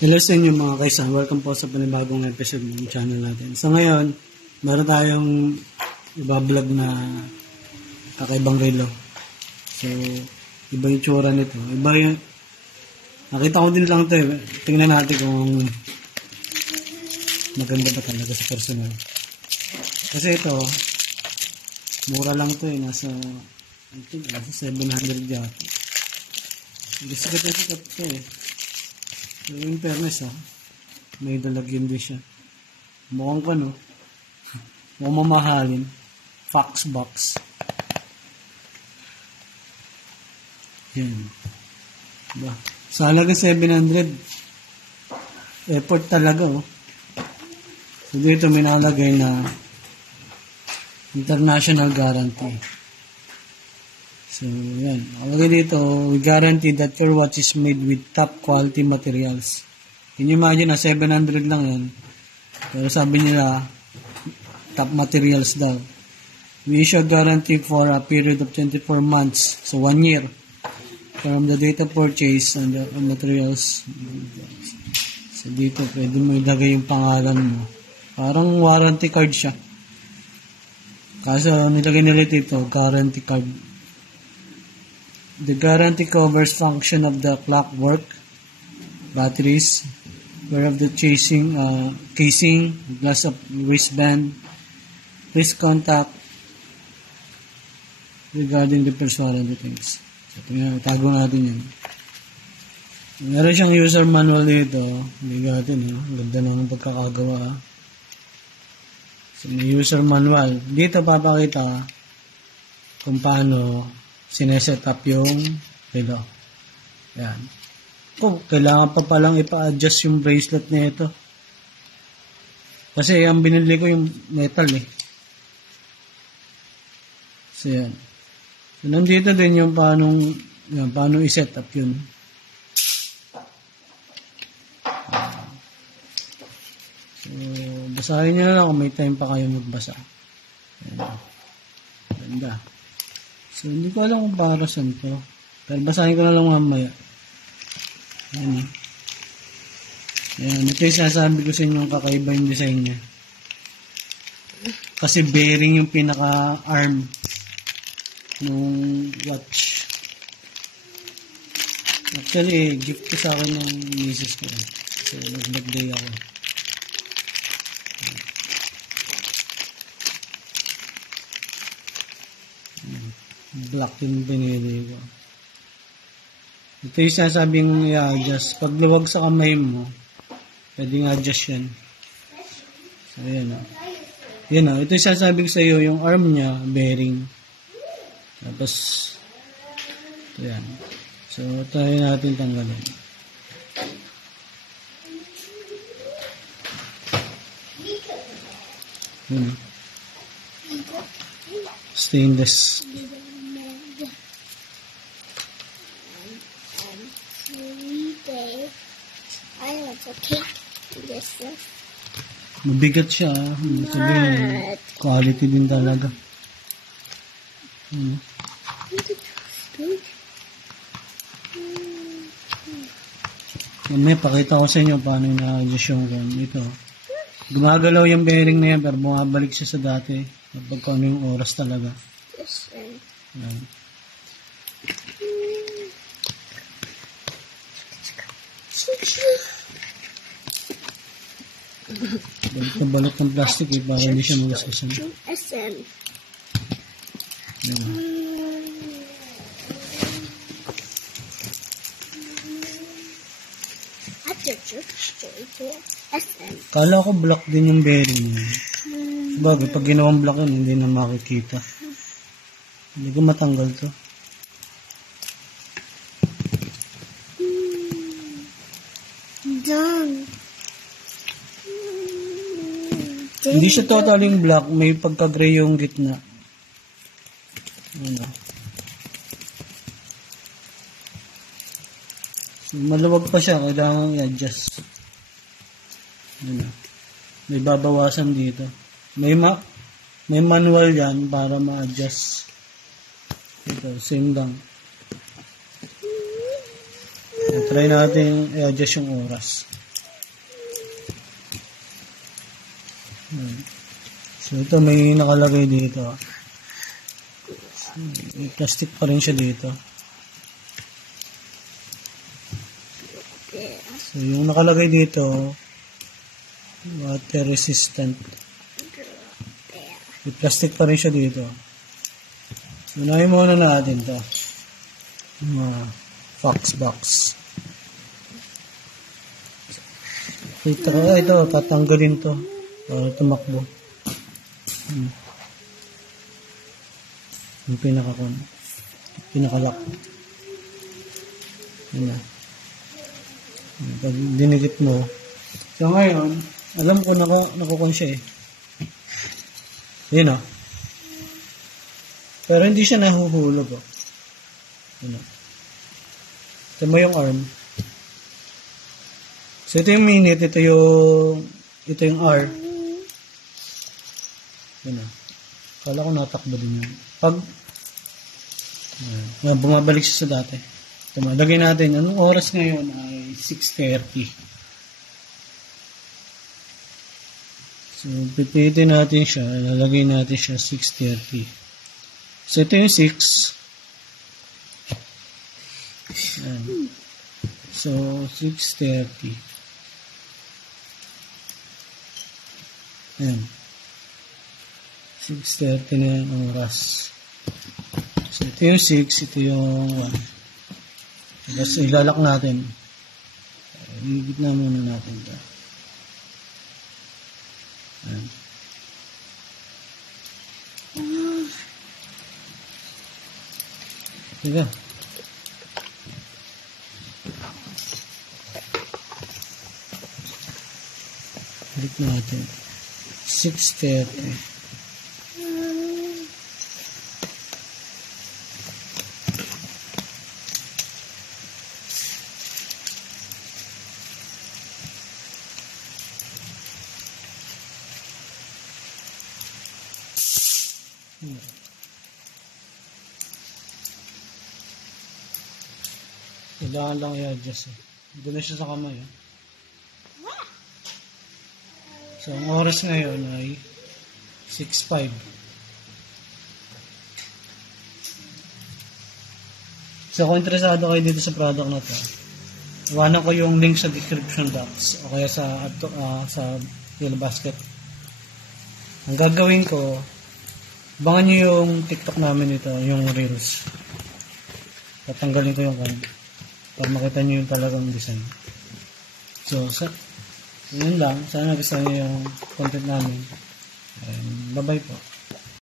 Hello sa inyo mga kaisan. Welcome po sa panibagong episode ng channel natin. So ngayon, meron tayong ibablog na kakaibang relo. So, iba yung tsura nito. Iba yung... Nakita ko din lang ito eh. Tingnan natin kung maganda ba talaga sa personal. Kasi ito, mura lang ito eh. Nasa 700 yata. Sikat na sikat ito eh. So, in fairness may dalagyan din siya. Mukhang ka no. Mukhang mamahalin. Fox box. Yan. Diba? Sa halaga 700. Effort talaga oh. So dito may nakalagay na international guarantee. So, yan. Nakalagay dito, we guarantee that your watch is made with top quality materials. Can you imagine na 700 lang yan. Pero sabi nila, top materials daw. We issue a guarantee for a period of 24 months. So, 1 year. From the date of purchase and the materials. So, dito, pwede mo ilagay yung pangalan mo. Parang warranty card siya. Kaso, nilagay nila dito, guarantee card. The guarantee covers function of the clockwork, batteries, wear of the casing, glass of wristband, wrist contact, regarding the personal details. So, tago natin yan. Meron siyang user manual dito. Hindi natin, ganda ng pagkakagawa. So, may user manual. Dito papakita kung paano sineset up yung relo. Yan. Kailangan pa palang ipa-adjust yung bracelet na ito. Kasi ang binili ko yung metal eh. So yan. So nandito din yung paano i-set up yun. So basahin nyo na lang kung may time pa kayo magbasa. Yan. Ganda. So, hindi ko alam kung para saan to. Pero basahin ko na lang mamaya. Ayan. Ayan. Ito yung sasabi ko sa inyo yung kakaiba yung design niya. Kasi bearing yung pinaka-arm nung watch. Actually, gift ko sa akin ng misis ko. So, nag-birthday ako. Black yung pinili ko. Ito yung sasabing i-adjust. Pag luwag sa kamay mo, pwedeng adjust yan. So, yan o. Yan o. Ito yung sasabing sa iyo, yung arm niya, bearing. Tapos, ito yan. So, try natin tanggalin. Yan o. Stainless. Mabigat siya. Sabihin, quality din talaga. May pakita ko sa inyo paano na-adjust yung ito. Gumagalaw yung bearing na yan pero bumabalik siya sa dati kapag ano yung oras talaga. Yan. Balik na balot ng plastic para hindi siya magasasan. Kala ko black din yung bearing niya. Bagay, pag ginawang black yun, hindi na makikita. Hindi ko matanggal to. Hindi siya totally black, may pagka-gray yung gitna. Ano? So, maluwag pa siya, kailangan i-adjust. Ano? May babawasan dito. May manual yan para ma-adjust. Ito, same lang. Try natin i-adjust yung oras. Ayan. So, ito may nakalagay dito. May plastic pa rin siya dito. So, yung nakalagay dito, water resistant. May plastic pa rin siya dito. Unahin muna natin ito. Fox box. Ito, tatanggalin to para tumakbo. Yung pinakalock. Yan na. Pag dinikit mo. So ngayon, alam ko nakukon siya eh. Yun o. Pero hindi siya nahuhulog o. Yun o. Ito mo yung arm. So ito yung minute, ito yung R. Yun o. Kala ko natakbo din yun. Pag bumabalik siya sa dati. Ito mo, lagay natin. Anong oras ngayon ay 6:30. So, pipitin natin siya. Lalagay natin siya 6:30. So, ito yung 6. Ayan. So, 6:30. Ayan. 6:30 na yung oras. So, ito yung 6. Ito yung 1. Tapos, ilalak natin. Higit na muna natin ito. Ayan. Diba? Higit natin. 6:30. Kailangan lang i-adjust eh. Doon na siya sa kamay eh. So, ang oras ngayon ay 6:05. So, kung interesado kayo dito sa product na to, iwanan ko yung link sa description box o kaya sa Yellow Basket. Ang gagawin ko, abangan nyo yung TikTok namin ito, yung Reels. Tatanggalin ko yung para makita nyo yung talagang design. So, yun lang. Sana gusto nyo yung content namin. Bye-bye po.